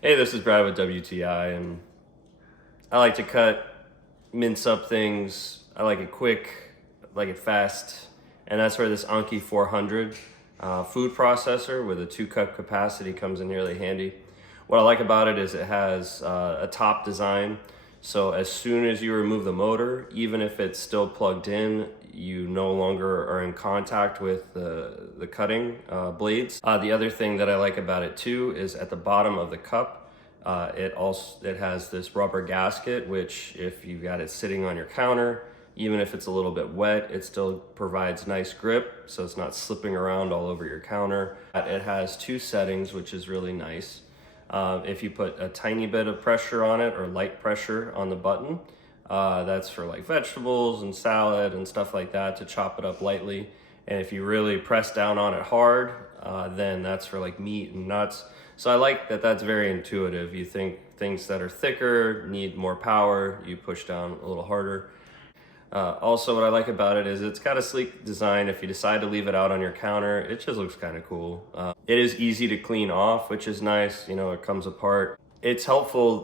Hey, this is Brad with WTI, and I like to mince up things. I like it quick, I like it fast, and that's where this ANKII 400 food processor with a 2-cup capacity comes in really handy. What I like about it is it has a top design, so as soon as you remove the motor, even if it's still plugged in, you no longer are in contact with the cutting blades. The other thing that I like about it too is at the bottom of the cup, it has this rubber gasket, which if you've got it sitting on your counter, even if it's a little bit wet, it still provides nice grip, so it's not slipping around all over your counter. It has 2 settings, which is really nice. If you put a tiny bit of pressure on it or light pressure on the button, that's for like vegetables and salad and stuff like that, to chop it up lightly. And if you really press down on it hard, then that's for like meat and nuts. So I like that that's very intuitive. You think things that are thicker need more power, you push down a little harder. Also, what I like about it is it's got a sleek design. If you decide to leave it out on your counter, it just looks kind of cool. It is easy to clean off, which is nice. You know, it comes apart. It's helpful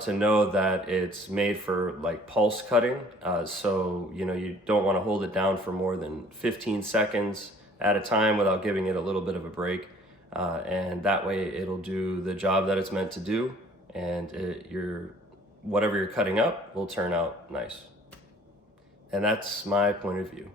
to know that it's made for like pulse cutting. So, you know, you don't want to hold it down for more than 15 seconds at a time without giving it a little bit of a break. And that way it'll do the job that it's meant to do. And whatever you're cutting up will turn out nice. And that's my point of view.